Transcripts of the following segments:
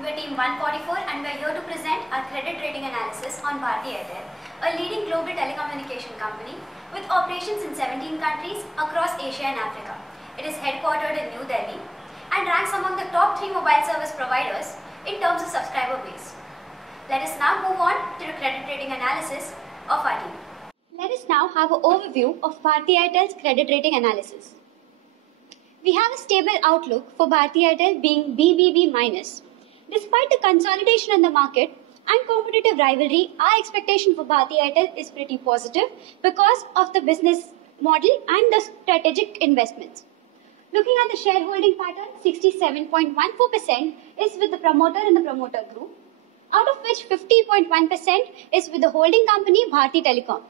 we're team 144 and we're here to present our credit rating analysis on Bharti Airtel, a leading global telecommunication company with operations in 17 countries across Asia and Africa. It is headquartered in New Delhi and ranks among the top 3 mobile service providers in terms of subscriber base. Let us now move on to the credit rating analysis of our team. Let us now have an overview of Bharti Airtel's credit rating analysis. We have a stable outlook for Bharti Airtel being BBB-. Despite the consolidation in the market and competitive rivalry, our expectation for Bharti Airtel is pretty positive because of the business model and the strategic investments. Looking at the shareholding pattern, 67.14% is with the promoter and the promoter group, out of which 50.1% is with the holding company Bharti Telecom.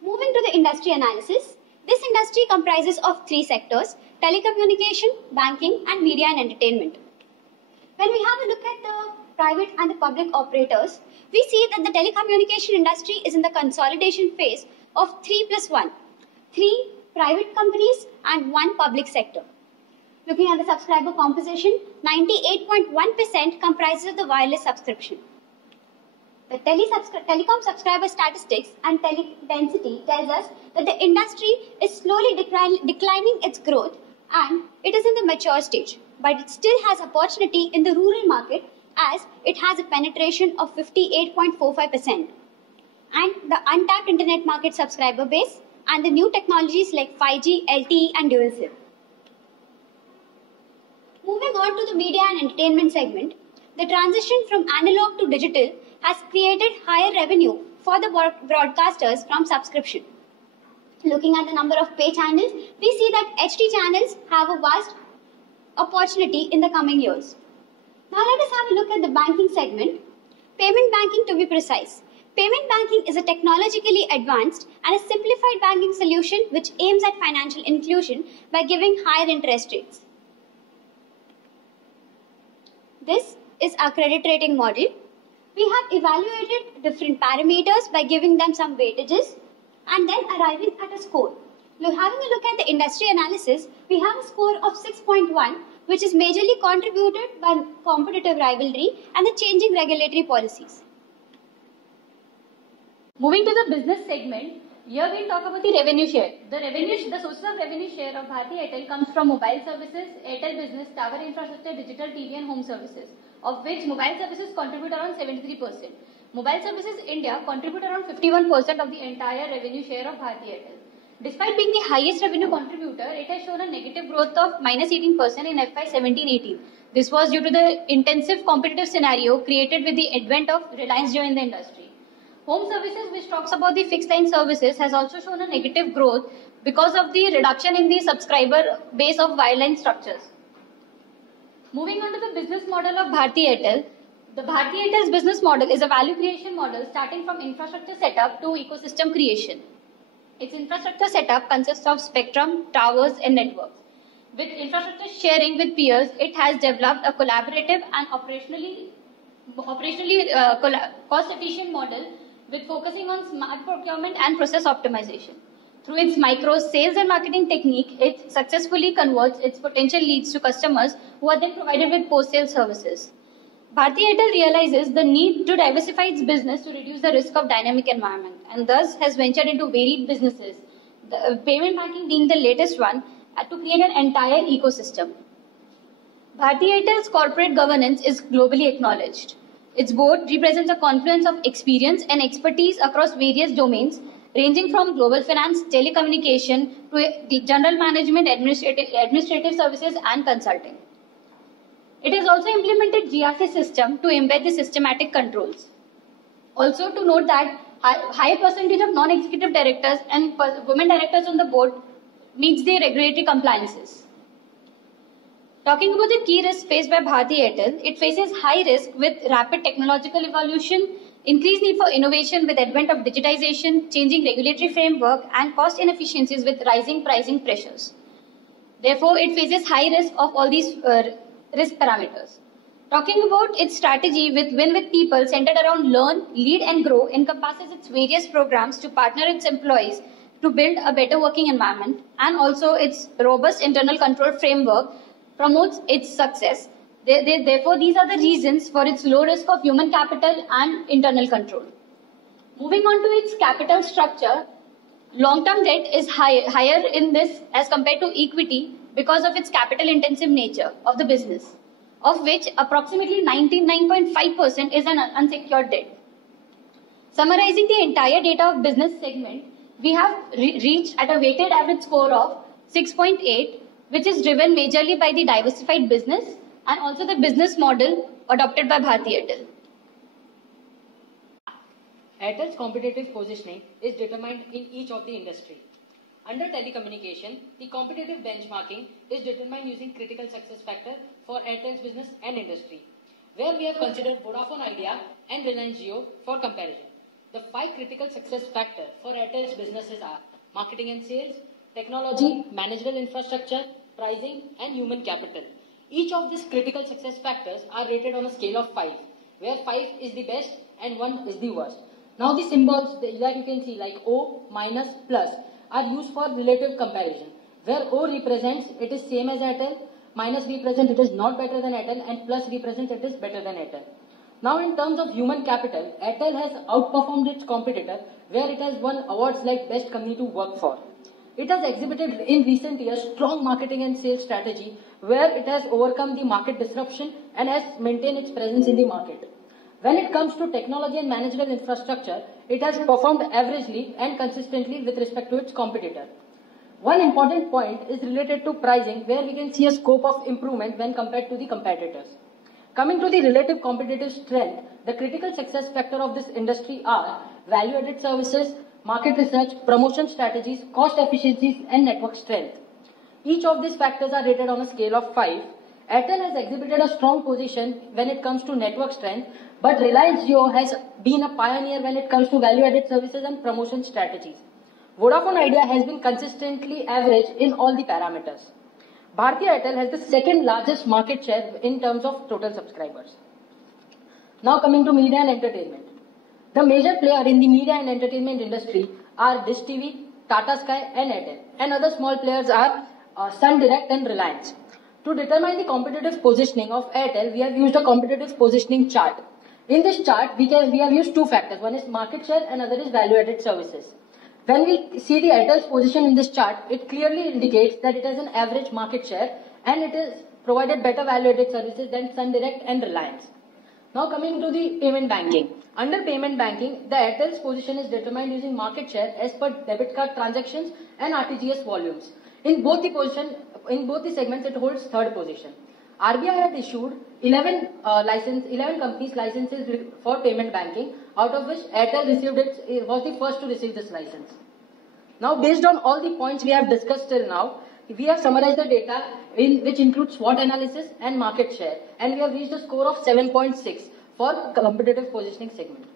Moving to the industry analysis, this industry comprises of 3 sectors: telecommunication, banking, and media and entertainment. When we have a look at the private and the public operators, we see that the telecommunication industry is in the consolidation phase of 3+1, 3 private companies and 1 public sector. Looking at the subscriber composition, 98.1% comprises of the wireless subscription. The telecom subscriber statistics and tele-density tells us that the industry is slowly declining its growth and it is in the mature stage, but it still has opportunity in the rural market as it has a penetration of 58.45% and the untapped internet market subscriber base and the new technologies like 5G, LTE and dual SIM. Moving on to the media and entertainment segment, the transition from analog to digital has created higher revenue for the broadcasters from subscription. Looking at the number of pay channels, we see that HD channels have a vast opportunity in the coming years. Now let us have a look at the banking segment. Payment banking, to be precise. Payment banking is a technologically advanced and a simplified banking solution which aims at financial inclusion by giving higher interest rates. This is our credit rating model. We have evaluated different parameters by giving them some weightages and then arriving at a score. Now, having a look at the industry analysis, we have a score of 6.1, which is majorly contributed by competitive rivalry and the changing regulatory policies. Moving to the business segment, here we'll talk about the revenue share. The sources of revenue share of Bharti Airtel comes from mobile services, Airtel Business, tower infrastructure, digital TV and home services, of which mobile services contribute around 73%. Mobile services India contribute around 51% of the entire revenue share of Bharti Airtel. Despite being the highest revenue contributor, it has shown a negative growth of -18% in FY 17-18. This was due to the intensive competitive scenario created with the advent of Reliance Jio in the industry. Home services, which talks about the fixed line services, has also shown a negative growth because of the reduction in the subscriber base of wireline structures. Moving on to the business model of Bharti Airtel, the Bharti Airtel's business model is a value creation model starting from infrastructure setup to ecosystem creation. Its infrastructure setup consists of spectrum, towers and networks. With infrastructure sharing with peers, it has developed a collaborative and operationally cost-efficient model with focusing on smart procurement and process optimization. Through its micro sales and marketing technique, it successfully converts its potential leads to customers who are then provided with post-sale services. Bharti Airtel realizes the need to diversify its business to reduce the risk of dynamic environment and thus has ventured into varied businesses, the payment banking being the latest one, to create an entire ecosystem. Bharti Airtel's corporate governance is globally acknowledged. Its board represents a confluence of experience and expertise across various domains, ranging from global finance, telecommunication, to general management, administrative services, and consulting. It has also implemented GRC system to embed the systematic controls. Also to note that high percentage of non-executive directors and women directors on the board meets the regulatory compliances. Talking about the key risks faced by Bharti Airtel, it faces high risk with rapid technological evolution, increased need for innovation with advent of digitization, changing regulatory framework, and cost inefficiencies with rising pricing pressures. Therefore, it faces high risk of all these risk parameters. Talking about its strategy with Win with People centered around learn, lead and grow encompasses its various programs to partner its employees to build a better working environment, and also its robust internal control framework promotes its success. Therefore, these are the reasons for its low risk of human capital and internal control. Moving on to its capital structure, long-term debt is higher in this as compared to equity because of its capital-intensive nature of the business, of which approximately 99.5% is an unsecured debt. Summarizing the entire data of business segment, we have reached at a weighted average score of 6.8, which is driven majorly by the diversified business and also the business model adopted by Bharti Airtel. Airtel's competitive positioning is determined in each of the industry. Under telecommunication, the competitive benchmarking is determined using critical success factor for Airtel's business and industry, where we have considered Vodafone Idea and Reliance Jio for comparison. The 5 critical success factors for Airtel's businesses are marketing and sales, technology, managerial infrastructure, pricing, and human capital. Each of these critical success factors are rated on a scale of 5, where 5 is the best and 1 is the worst. Now the symbols that you can see like O, minus, plus are used for relative comparison, where O represents it is same as Airtel, minus represents it is not better than Airtel, and plus represents it is better than Airtel. Now in terms of human capital, Airtel has outperformed its competitor, where it has won awards like Best Company to Work For. It has exhibited in recent years strong marketing and sales strategy, where it has overcome the market disruption and has maintained its presence in the market. When it comes to technology and managerial infrastructure, it has performed averagely and consistently with respect to its competitor. One important point is related to pricing, where we can see a scope of improvement when compared to the competitors. Coming to the relative competitive strength, the critical success factor of this industry are value-added services, market research, promotion strategies, cost efficiencies, and network strength. Each of these factors are rated on a scale of 5. Airtel has exhibited a strong position when it comes to network strength, but Reliance Jio has been a pioneer when it comes to value-added services and promotion strategies. Vodafone Idea has been consistently average in all the parameters. Bharti Airtel has the second largest market share in terms of total subscribers. Now coming to media and entertainment. The major player in the media and entertainment industry are Dish TV, Tata Sky and Airtel, and other small players are Sun Direct and Reliance. To determine the competitive positioning of Airtel, we have used a competitive positioning chart. In this chart, we have used 2 factors. One is market share and other is value-added services. When we see the Airtel's position in this chart, it clearly indicates that it has an average market share and it has provided better value-added services than Sun Direct and Reliance. Now coming to the payment banking. Under payment banking, the Airtel's position is determined using market share as per debit card transactions and RTGS volumes. In both the segments, it holds 3rd position. RBI had issued 11 companies licenses for payment banking, out of which Airtel was the first to receive this license. Now, based on all the points we have discussed till now, we have summarized the data which includes SWOT analysis and market share, and we have reached a score of 7.6 for competitive positioning segment.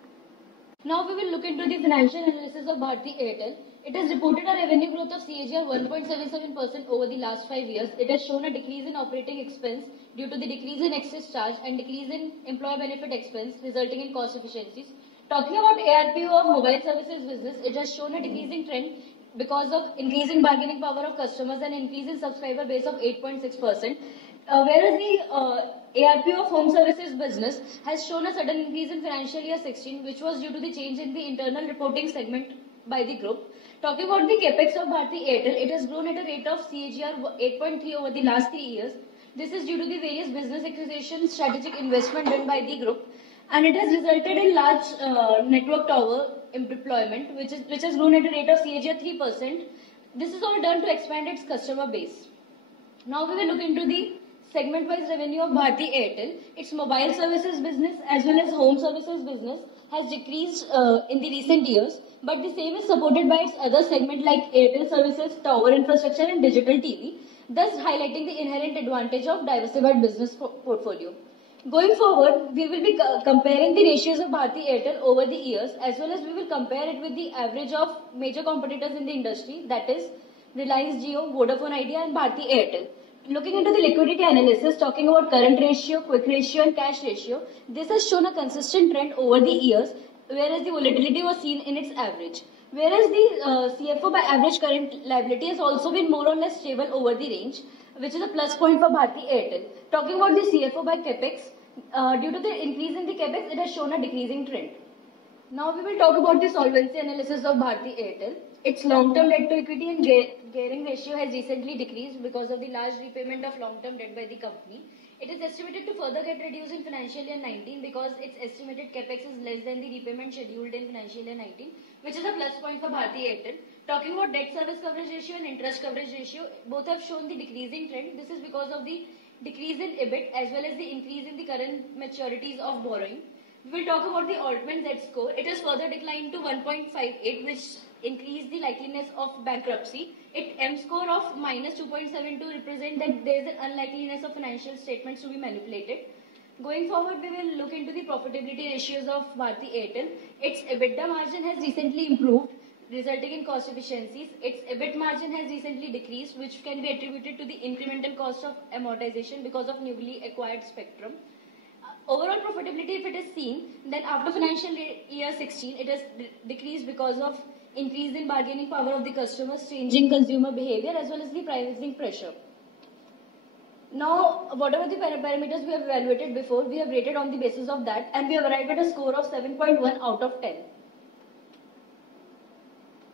Now we will look into the financial analysis of Bharti Airtel. It has reported a revenue growth of CAGR 1.77% over the last 5 years. It has shown a decrease in operating expense due to the decrease in excess charge and decrease in employee benefit expense, resulting in cost efficiencies. Talking about ARPU of mobile services business, it has shown a decreasing trend because of increasing bargaining power of customers and increase in subscriber base of 8.6%. Whereas the ARPU of home services business has shown a sudden increase in financial year 16, which was due to the change in the internal reporting segment by the group. Talking about the capex of Bharti Airtel, it has grown at a rate of CAGR 8.3 over the last 3 years. This is due to the various business acquisition strategic investment done by the group, and it has resulted in large network tower deployment, which has grown at a rate of CAGR 3%. This is all done to expand its customer base. Now we will look into the segment-wise revenue of Bharti Airtel. Its mobile services business as well as home services business has decreased in the recent years, but the same is supported by its other segment like Airtel services, tower infrastructure and digital TV, thus highlighting the inherent advantage of diversified business portfolio. Going forward, we will be comparing the ratios of Bharti Airtel over the years, as well as we will compare it with the average of major competitors in the industry, that is Reliance Jio, Vodafone Idea and Bharti Airtel. Looking into the liquidity analysis, talking about current ratio, quick ratio and cash ratio, this has shown a consistent trend over the years, whereas the volatility was seen in its average. Whereas the CFO by average current liability has also been more or less stable over the range, which is a plus point for Bharti Airtel. Talking about the CFO by capex, due to the increase in the capex, it has shown a decreasing trend. Now we will talk about the solvency analysis of Bharti Airtel. Its long-term debt to equity and gearing ratio has recently decreased because of the large repayment of long-term debt by the company. It is estimated to further get reduced in financial year 19 because its estimated capex is less than the repayment scheduled in financial year 19, which is a plus point for Bharti Airtel. Talking about debt service coverage ratio and interest coverage ratio, both have shown the decreasing trend. This is because of the decrease in EBIT as well as the increase in the current maturities of borrowing. We will talk about the Altman Z score. It has further declined to 1.58, which increased the likeliness of bankruptcy. Its M score of minus 2.72 represent that there is an unlikeliness of financial statements to be manipulated. Going forward, we will look into the profitability ratios of Bharti Airtel. Its EBITDA margin has recently improved, resulting in cost efficiencies. Its EBIT margin has recently decreased, which can be attributed to the incremental cost of amortization because of newly acquired spectrum. Overall profitability, if it is seen, then after financial year 16, it has decreased because of increase in bargaining power of the customers, changing consumer behavior as well as the pricing pressure. Now, whatever the parameters we have evaluated before, we have rated on the basis of that, and we have arrived at a score of 7.1 out of 10.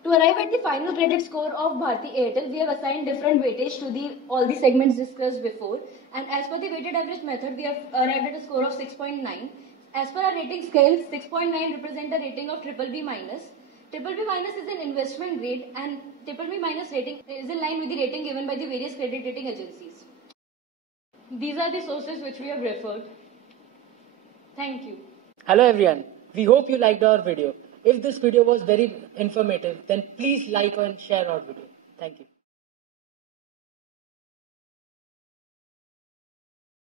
To arrive at the final graded score of Bharti Airtel, we have assigned different weightage to all the segments discussed before, and as per the weighted average method, we have arrived at a score of 6.9. As per our rating scale, 6.9 represents a rating of BBB minus. BBB minus is an investment grade, and BBB minus rating is in line with the rating given by the various credit rating agencies. These are the sources which we have referred. Thank you. Hello everyone. We hope you liked our video. If this video was very informative, then please like and share our video. Thank you.